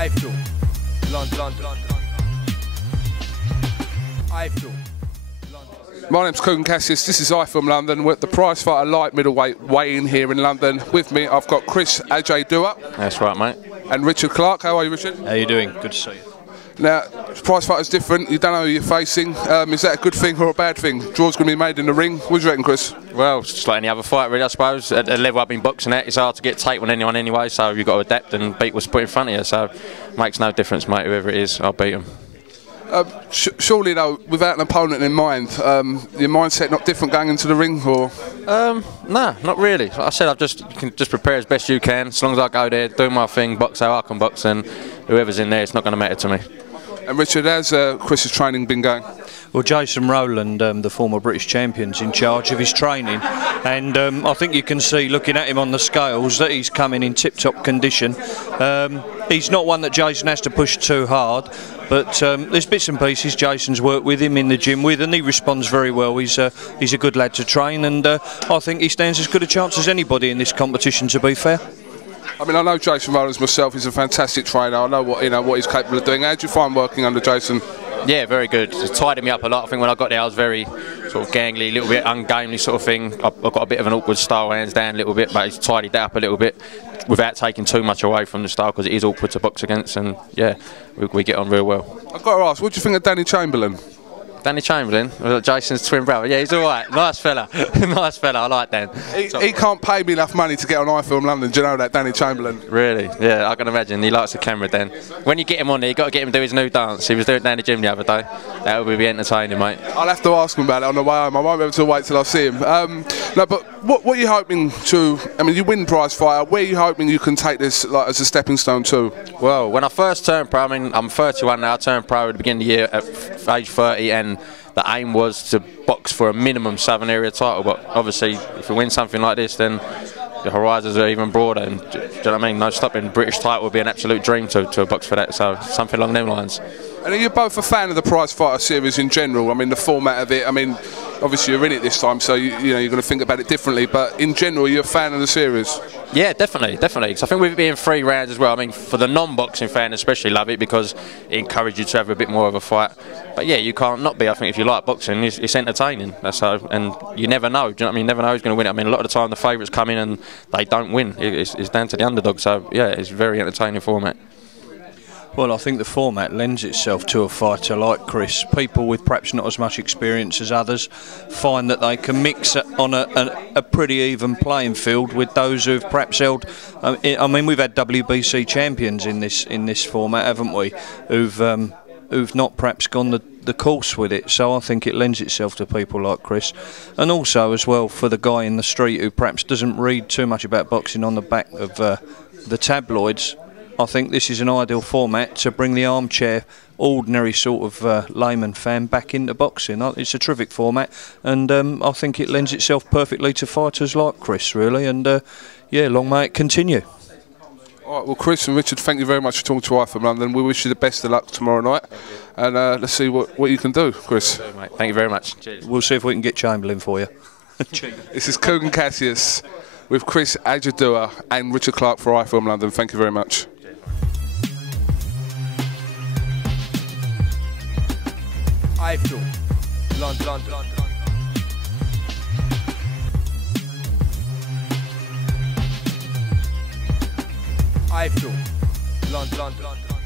iFILM, London. iFILM. My name's Kugan Cassius, this is iFILM London. We're at the Prizefighter Light-Middleweight weigh-in here in London. With me, I've got Kris Agyei-Dua. That's right, mate. And Richard Clark. How are you, Richard? How you doing? Good to see you. Now, Prizefighter's different. You don't know who you're facing. Is that a good thing or a bad thing? Draw's going to be made in the ring. What do you reckon, Kris? Well, it's just like any other fight, really, I suppose. At the level I've been boxing at, it's hard to get tight with anyone anyway, so you've got to adapt and beat what's put in front of you. So it makes no difference, mate. Whoever it is, I'll beat him. Surely, though, without an opponent in mind, your mindset not different going into the ring, or? No, not really. Like I said, you can just prepare as best you can. As long as I go there, do my thing, box how I can box, and whoever's in there, it's not going to matter to me. And Richard, how's Kris's training been going? Well, Jason Rowland, the former British champion's in charge of his training, and I think you can see, looking at him on the scales, that he's coming in tip-top condition. He's not one that Jason has to push too hard, but there's bits and pieces Jason's worked with him in the gym with, and he responds very well. He's a good lad to train, and I think he stands as good a chance as anybody in this competition, to be fair. I mean, I know Jason Rowlands myself. He's a fantastic trainer. I know what he's capable of doing. How do you find working under Jason? Yeah, very good. It's tidied me up a lot. I think when I got there, I was very sort of gangly, a little bit ungainly sort of thing. I've got a bit of an awkward style, hands down a little bit, but he's tidied that up a little bit without taking too much away from the style, because it is awkward to box against, and yeah, we get on real well. I've got to ask, what do you think of Danny Chamberlain? Danny Chamberlain, Jason's twin brother. Yeah, he's all right. Nice fella. Nice fella. I like Dan. He can't pay me enough money to get on iFILM London. Do you know that, Danny Chamberlain? Really? Yeah, I can imagine. He likes the camera, Dan. When you get him on there, you've got to get him to do his new dance. He was doing it down the gym the other day. That will be entertaining, mate. I'll have to ask him about it on the way home. I won't be able to wait till I see him. No, but what are you hoping to... I mean, you win Prizefighter. Where are you hoping you can take this as a stepping stone to? Well, when I first turned pro, I mean, I'm 31 now. I turned pro at the beginning of the year at age 30, and the aim was to box for a minimum Southern area title, but obviously if you win something like this, then the horizons are even broader, and do you know what I mean? No stopping. British title would be an absolute dream to box for that, so something along them lines. And are you both a fan of the Prizefighter series in general? I mean, the format of it, I mean, obviously you're in it this time, so you're going to think about it differently, but in general, you're a fan of the series? Yeah, definitely. Because I think with it being 3 rounds as well, I mean, for the non-boxing fan especially, love it, because it encourages you to have a bit more of a fight. But yeah, you can't not be. I think if you like boxing, it's entertaining. That's how, and you never know. Do you know what I mean? You never know who's going to win it. I mean, a lot of the time the favourites come in and they don't win. It's down to the underdog. So yeah, it's a very entertaining format. Well, I think the format lends itself to a fighter like Kris. People with perhaps not as much experience as others find that they can mix on a pretty even playing field with those who've perhaps held. I mean, we've had WBC champions in this format, haven't we? Who've not perhaps gone the course with it. So I think it lends itself to people like Kris, and also as well for the guy in the street who perhaps doesn't read too much about boxing on the back of the tabloids. I think this is an ideal format to bring the armchair, ordinary sort of layman fan back into boxing. It's a terrific format, and I think it lends itself perfectly to fighters like Kris, really, and yeah, long may it continue. All right, well, Kris and Richard, thank you very much for talking to iFILM London. We wish you the best of luck tomorrow night, and let's see what you can do, Kris. Thank you very much. Cheers. We'll see if we can get Chamberlain for you. This is Kugan Cassius with Kris Agyei-Dua and Richard Clark for iFILM London. Thank you very much. iFILM, London. iFILM, London.